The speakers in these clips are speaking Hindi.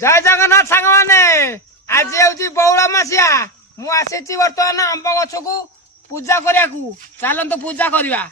जय जगन्नाथ सांग माने आज हूँ बौला मसीहा मु आसी बर्तमान आंब गछ को पूजा करिया चलतु पूजा करवा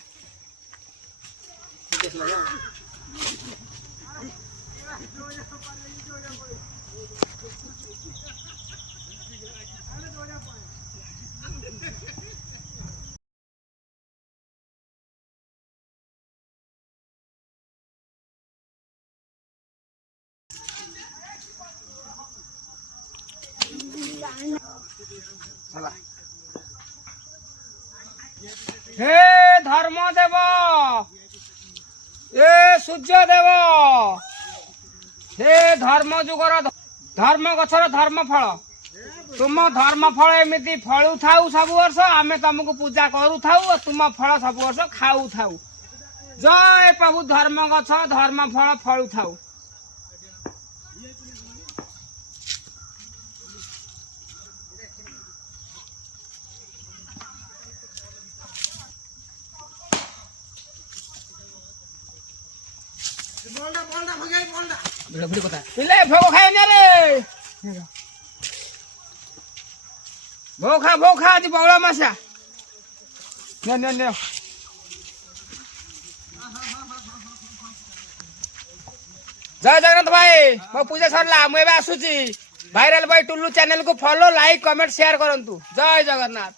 हे धर्म देव ए सूर्य देव हे धर्म जुगर धर्म गछर धर्म फल तुम धर्म फल एमती फलू थाऊ सब वर्ष आमे तुमको पूजा करू थाऊ तुम फल सब वर्ष खाऊ थाऊ जय प्रभु धर्म गछ धर्म फल फलू थाऊ भोग खाए रे भोग खा आज बौला मसा जय जगन्नाथ भाई मो पूजा सरला मुझे आसुची भाइराल भाई टुल्लू चैनल को फॉलो लाइक कमेंट शेयर करंतु जय जगन्नाथ।